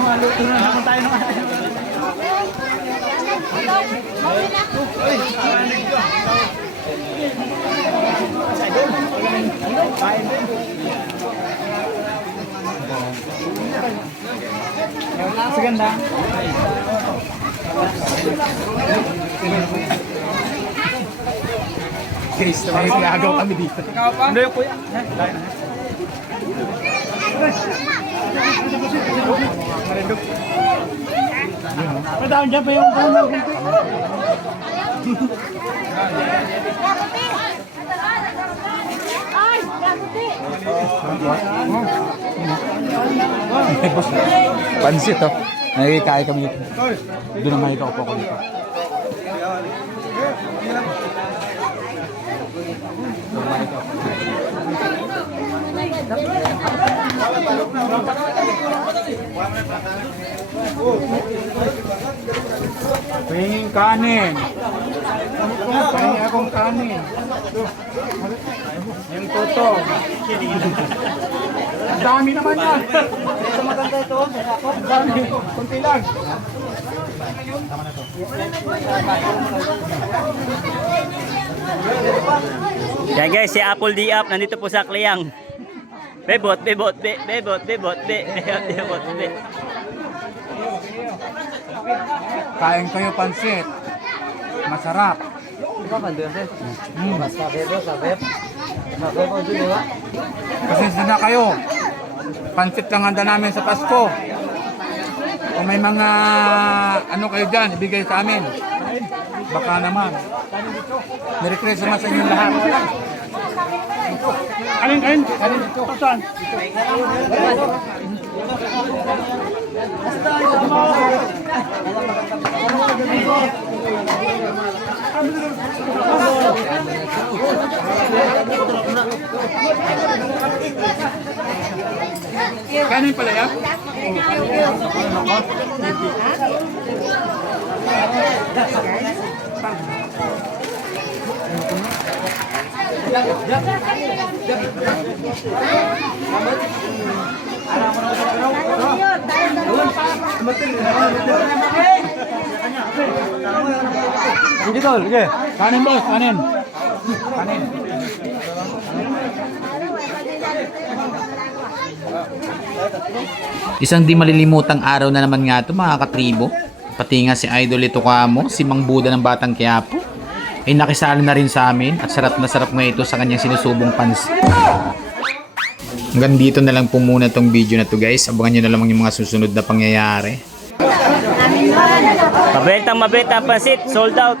Maluto na naman tayo ng ano. Seganda. Guys, may agaw kami dito. Hindi po yan. Madami dyan pa yung Pansit oh. Nakikikain kami dito. Doon naman ikaw po ako dito. pahinging kanin. Pahingin akong kanin. Yung toto. Ang dami naman yan. Ito maganda ito. Ang dami. Kunti lang. Yan guys, si Apple D Up nandito po sa Kliyang. Bebot, bebot, bebot, bebot, bebot, bebot. Kain kayo pansit. Masarap. Pasensya na kayo. Pansit lang handa namin sa Pasko. Kung may mga ano kayo dyan, ibigay sa amin. Baka naman. Merry Christmas sa inyo lahat. Alin? Saan? Kanin pala yan? Sige tol, sige. Kanin boss, kanin. Kanin. Isang di malilimutang araw na naman nga ito mga katribo. Pati nga si Idol ito kamo, si Mang Buda ng Batang Quiapo, ay nakisali na rin sa amin at sarap na sarap nga ito sa kanyang sinusubong pansit. Hanggang dito na lang po muna itong video na to guys. Abangan nyo na lamang yung mga susunod na pangyayari. Mabentang pansit, sold out.